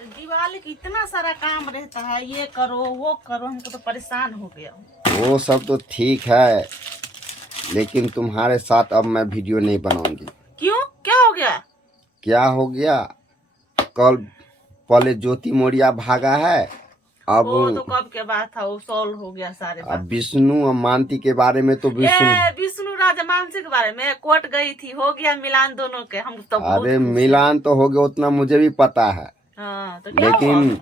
दिवाली की इतना सारा काम रहता है, ये करो वो करो, हमको तो परेशान हो गया हूँ। वो सब तो ठीक है, लेकिन तुम्हारे साथ अब मैं वीडियो नहीं बनाऊंगी। क्यों, क्या हो गया? क्या हो गया? कल पहले ज्योति मौर्य भागा है, अब वो तो कब के बात था, वो सॉल्व हो गया सारे अब बात। विष्णु और मानती के बारे में तो विष्णु। ये विष्णु राजा मानसिक के बारे में कोर्ट गई थी, हो गया मिलान दोनों के, हम तो बहुत अरे खुश हैं। मिलान तो हो गया, उतना मुझे भी पता है, हाँ तो क्या हुआ? लेकिन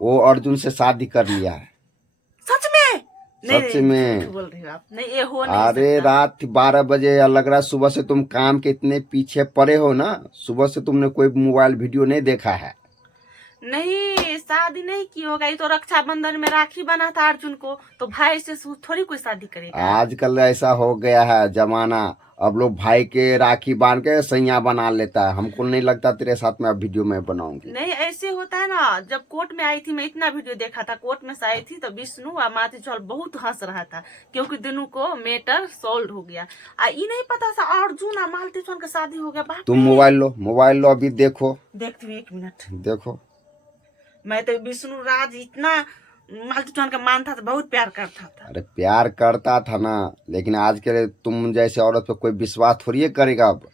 वो अर्जुन से शादी कर लिया है। सच में? नहीं सच नहीं, झूठ में। बोल रहे हो आप, नहीं ये हो नहीं अरे सकता। रात 12 बजे, या लग रहा है सुबह से तुम काम के इतने पीछे पड़े हो ना, सुबह से तुमने कोई मोबाइल वीडियो नहीं देखा है। नहीं, शादी नहीं की होगा, ये तो रक्षाबंधन में राखी बना था अर्जुन को, तो भाई से थोड़ी कोई शादी करेगा। आजकल ऐसा हो गया है जमाना, अब लोग भाई के राखी बांध के सैया बना लेता है। हमको नहीं लगता तेरे साथ में अब वीडियो में बनाऊंगी। नहीं ऐसे होता है ना, जब कोर्ट में आई थी, मैं इतना वीडियो देखा था, कोर्ट में से आई थी तो विष्णु और माती चौल बहुत हंस रहा था, क्योंकि दोनों को मैटर सॉल्व हो गया। ये नहीं पता था अर्जुन और मालती चौल का शादी हो गया। बाप तुम रे। मोबाइल लो अभी देखो। देखती हूँ, 1 मिनट। देखो। मैं तो विष्णु राज इतना मालती चौल का मानता था, बहुत प्यार करता था। अरे प्यार करता था ना, लेकिन आज के तुम जैसे औरत पे कोई विश्वास थोड़ी करेगा अब।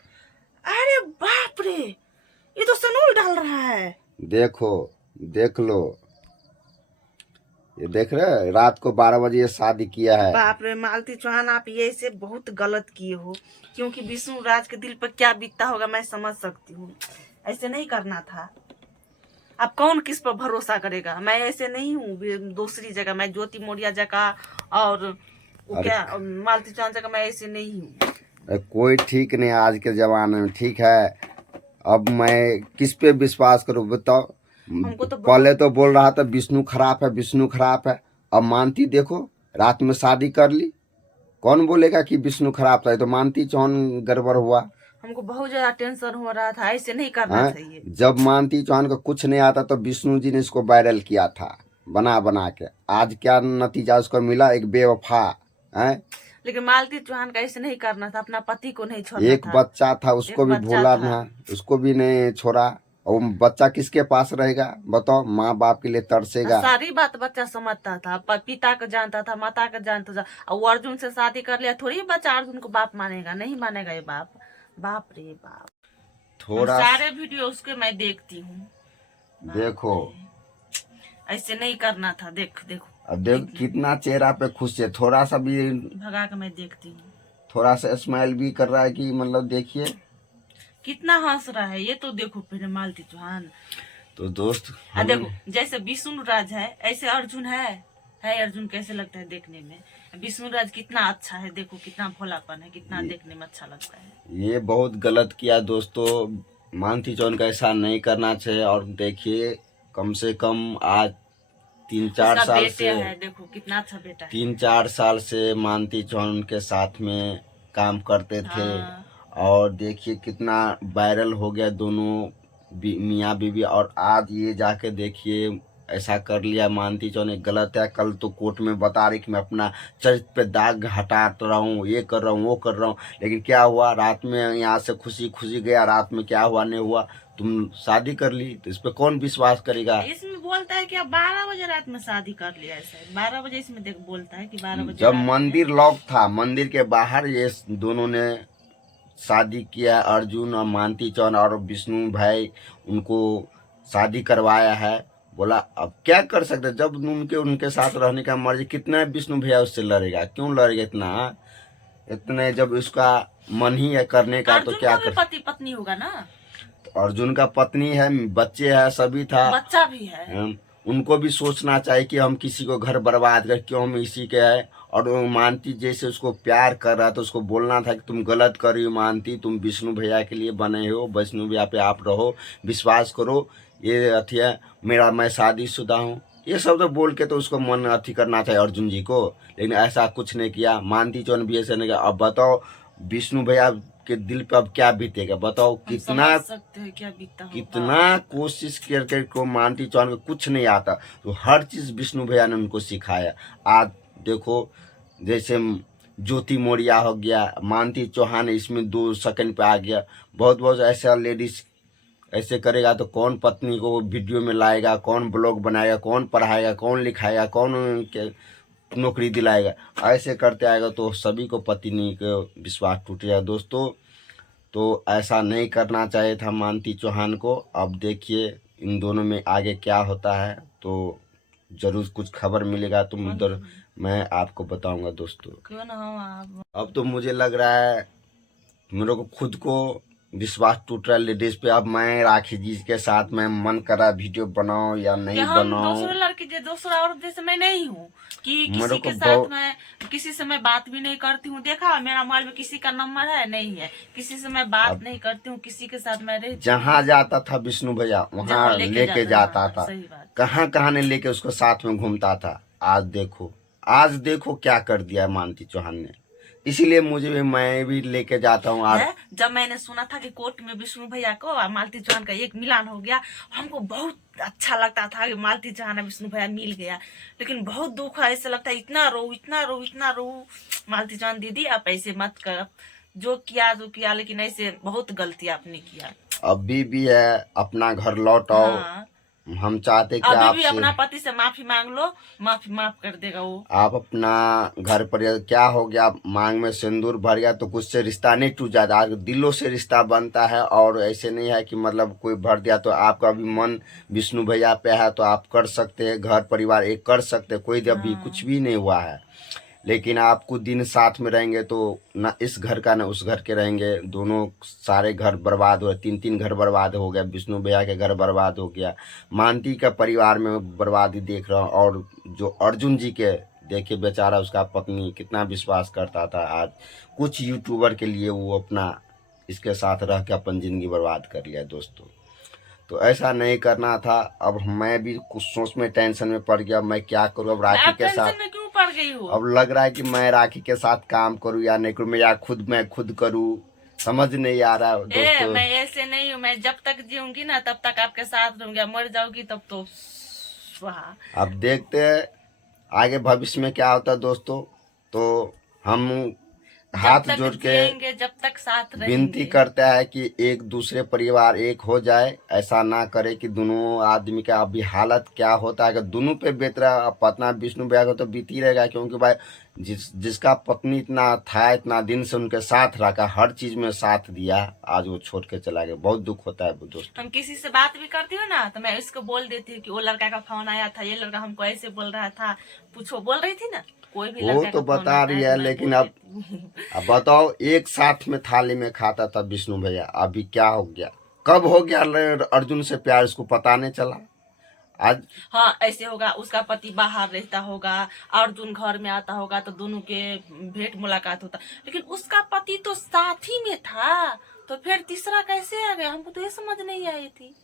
अरे बाप रे, ये तो सनूल डाल रहा है। देखो, देख लो, ये देख रहे, रात को 12 बजे ये शादी किया है। बाप रे मालती चौहान, आप ये से बहुत गलत किए हो, क्योंकि विष्णु राज के दिल पर क्या बीतता होगा मैं समझ सकती हूँ। ऐसे नहीं करना था। अब कौन किस पर भरोसा करेगा? मैं ऐसे नहीं हूँ दूसरी जगह, मैं ज्योति मौर्य जगह और वो क्या मालती चौहान जगह, मैं ऐसे नहीं हूँ। अरे कोई ठीक नहीं आज के जमाने में, ठीक है। अब मैं किस पे विश्वास करूं बताओ? हमको तो पहले तो बोल रहा था विष्णु खराब है, विष्णु खराब है, अब मानती देखो रात में शादी कर ली। कौन बोलेगा कि विष्णु खराब था? ये तो मानती चौहान गड़बड़ हुआ। हमको बहुत ज्यादा टेंशन हो रहा था, ऐसे नहीं करना चाहिए। जब मानती चौहान को कुछ नहीं आता तो विष्णु जी ने इसको वायरल किया था बना बना के। आज क्या नतीजा उसको मिला? एक बेवफा है। लेकिन मालती चौहान का ऐसे नहीं करना था, अपना पति को नहीं छोड़ना एक था। बच्चा था, उसको भी भूला ना, उसको भी नहीं छोड़ा। और बच्चा किसके पास रहेगा बताओ? माँ बाप के लिए तरसेगा। सारी बात बच्चा समझता था, पिता को जानता था, माता को जानता था। और वो अर्जुन से शादी कर लिया, थोड़ी बच्चा अर्जुन को बाप मानेगा, नहीं मानेगा ये बाप। बाप रे बाप। थोड़ा सारे वीडियो उसके मैं देखती हूँ। देखो, ऐसे नहीं करना था। देखो देखो, अब देखो कितना चेहरा पे खुश है, थोड़ा सा भी भगा के मैं देखती हूँ, थोड़ा सा स्माइल भी कर रहा है कि मतलब देखिए कितना हंस रहा है। ये तो देखो पहले मालती चौहान। तो दोस्त देखो जैसे विष्णु राज है, ऐसे अर्जुन है अर्जुन कैसे लगता है देखने में? विष्णु राज कितना अच्छा है, देखो कितना भोलापन है, कितना देखने में अच्छा लगता है। ये बहुत गलत किया दोस्तों, मानती चौहान का ऐसा नहीं करना चाहिए। और देखिए कम से कम आज 3-4 साल से है, देखो कितना अच्छा बेटा है। 3-4 साल से मानती चौहान के साथ में काम करते थे। और देखिए कितना वायरल हो गया दोनों मियाँ बीवी, और आज ये जाके देखिए ऐसा कर लिया। मानती चौहान गलत है। कल तो कोर्ट में बता रही कि मैं अपना चरित्र पे दाग हटा रहा हूँ, ये कर रहा हूँ, वो कर रहा हूँ, लेकिन क्या हुआ? रात में यहाँ से खुशी खुशी गया, रात में क्या हुआ नहीं हुआ, तुम शादी कर ली, तो इस पे कौन विश्वास करेगा? इसमें बोलता है कि अब 12 बजे रात में शादी कर लिया, ऐसा 12 बजे इसमें देख बोलता है कि 12 बजे जब मंदिर लॉक था, मंदिर के बाहर ये दोनों ने शादी किया। अर्जुन और मानती चौहान और विष्णु भाई उनको शादी करवाया है। बोला अब क्या कर सकते, जब उनके साथ रहने का मर्जी। कितना विष्णु भैया उससे लड़ेगा? क्यों लड़ेगा इतना? इतने जब उसका मन ही है करने का तो क्या कर। पति पत्नी होगा ना, तो अर्जुन का पत्नी है, बच्चे है, सभी था, बच्चा भी है। उनको भी सोचना चाहिए कि हम किसी को घर बर्बाद कर, क्यों हम इसी के है। और वो मानती जैसे उसको प्यार कर रहा था, उसको बोलना था कि तुम गलत कर रही हो मानती, तुम विष्णु भैया के लिए बने हो, विष्णु भैया पे आप रहो, विश्वास करो, ये अथी है मेरा, मैं शादीशुदा हूँ, ये सब तो बोल के तो उसको मन अथी करना चाहिए अर्जुन जी को। लेकिन ऐसा कुछ नहीं किया। मानती चौहान भी ऐसा नहीं किया। अब बताओ विष्णु भैया के दिल पे अब क्या बीतेगा बताओ? कितना सकते हैं क्या बीतता होगा। कितना कोशिश करके को मानती चौहान को कुछ नहीं आता, तो हर चीज विष्णु भैया ने उनको सिखाया। आज देखो जैसे ज्योति मौर्य हो गया, मानती चौहान इसमें 2 सेकंड पे आ गया। बहुत बहुत ऐसा लेडीज ऐसे करेगा तो कौन पत्नी को वीडियो में लाएगा, कौन ब्लॉग बनाएगा, कौन पढ़ाएगा, कौन लिखाएगा, कौन नौकरी दिलाएगा। ऐसे करते आएगा तो सभी को पत्नी का विश्वास टूट जाएगा दोस्तों। तो ऐसा नहीं करना चाहिए था मानती चौहान को। अब देखिए इन दोनों में आगे क्या होता है, तो जरूर कुछ खबर मिलेगा तो उधर मैं आपको बताऊंगा दोस्तों। क्यों ना हम आप अब तो मुझे लग रहा है मेरे को खुद को विश्वास टूट रहा है लेडीज पे। अब मैं राखी जी के साथ मैं मन करा वीडियो बनाऊं या कि नहीं हम बनाऊं। दूसरे लड़की दूसरा औरत जैसे मैं नहीं हूँ कि मेरे किसी को के साथ मैं किसी से मैं बात भी नहीं करती हूँ। देखा मेरा मोबाइल में किसी का नंबर है नहीं है, किसी से मैं बात नहीं करती हूँ, किसी के साथ मैं रहती हूँ। जहाँ जाता था विष्णु भैया वहाँ जहाँ लेके जाता था। सही बात। कहाँ कहाँ ने लेके उसको साथ में घूमता था। आज देखो क्या कर दिया मानती चौहान ने। इसीलिए मैं भी लेके जाता हूँ। आज जब मैंने सुना था कि कोर्ट में विष्णु भैया को और मालती चौहान का एक मिलान हो गया, हमको बहुत अच्छा लगता था कि मालती चौहान और विष्णु भैया मिल गया। लेकिन बहुत दुख है, ऐसे लगता है इतना रो इतना रो इतना रो। मालती चौहान दीदी आप ऐसे मत कर, जो किया, लेकिन ऐसे बहुत गलती आपने किया। अभी भी है, अपना घर लौटाओ। हाँ। हम चाहते कि अभी आपसे भी अपना पति से माफी मांग लो, माफ कर देगा वो। आप अपना घर पर क्या हो गया, मांग में सिंदूर भर गया तो कुछ से रिश्ता नहीं टूट जाता। आज दिलों से रिश्ता बनता है और ऐसे नहीं है कि मतलब कोई भर दिया तो आपका भी मन विष्णु भैया पे है तो आप कर सकते हैं, घर परिवार एक कर सकते हैं। कोई अभी कुछ भी नहीं हुआ है, लेकिन आप कुछ दिन साथ में रहेंगे तो ना इस घर का ना उस घर के रहेंगे। दोनों सारे घर बर्बाद हो, 3 घर बर्बाद हो गया। विष्णु भैया के घर बर्बाद हो गया, मानती का परिवार में बर्बादी देख रहा हूँ। और जो अर्जुन जी के देखे बेचारा, उसका पत्नी कितना विश्वास करता था, आज कुछ यूट्यूबर के लिए वो अपना इसके साथ रह के अपन जिंदगी बर्बाद कर लिया दोस्तों। तो ऐसा नहीं करना था। अब मैं भी कुछ सोच में टेंशन में पड़ गया, मैं क्या करूँ अब राखी के साथ। क्यों पड़ गई हो? अब लग रहा है कि मैं राखी के साथ काम करूँ या नहीं करूँ, या मैं खुद करूँ, समझ नहीं आ रहा दोस्तों। मैं ऐसे नहीं हूँ, मैं जब तक जीऊंगी ना तब तक आपके साथ रहूंगी, मर जाऊंगी तब तो स्वाहा। अब देखते हैं आगे भविष्य में क्या होता है दोस्तों। तो हम हाथ जोड़ के जब तक साथ विनती करते हैं कि एक दूसरे परिवार एक हो जाए। ऐसा ना करे कि दोनों आदमी का अभी हालत क्या होता है, अगर दोनों पे बीत रहा है, पतना विष्णु भैया को तो बीती रहेगा, क्योंकि भाई जिसका पत्नी इतना था, इतना दिन से उनके साथ रखा, हर चीज में साथ दिया, आज वो छोड़ के चला गया। बहुत दुख होता है दोस्तों। हम किसी से बात भी करती हूँ ना तो मैं इसको बोल देती हूँ कि वो लड़का का फोन आया था, ये लड़का हमको ऐसे बोल रहा था, पूछो बोल रही थी ना, कोई भी वो तो बता रही है। लेकिन अब बताओ, एक साथ में थाली में खाता था विष्णु भैया, अभी क्या हो गया, कब हो गया अर्जुन से प्यार, इसको पता नहीं चला आज। हाँ ऐसे होगा, उसका पति बाहर रहता होगा, अर्जुन घर में आता होगा तो दोनों के भेंट मुलाकात होता, लेकिन उसका पति तो साथ ही में था, तो फिर तीसरा कैसे आ गया, हमको तो ये समझ नहीं आई थी।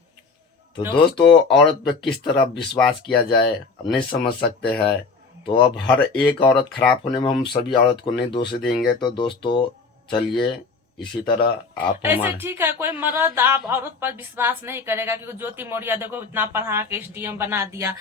तो दोस्तों औरत पे किस तरह विश्वास किया जाए हम नहीं समझ सकते हैं। तो अब हर एक औरत खराब होने में हम सभी औरत को नहीं दोष देंगे। तो दोस्तों चलिए इसी तरह आप ऐसे ठीक है, कोई मर्द आप औरत पर विश्वास नहीं करेगा, क्योंकि ज्योति मौर्य देखो इतना पढ़ा के SDM बना दिया।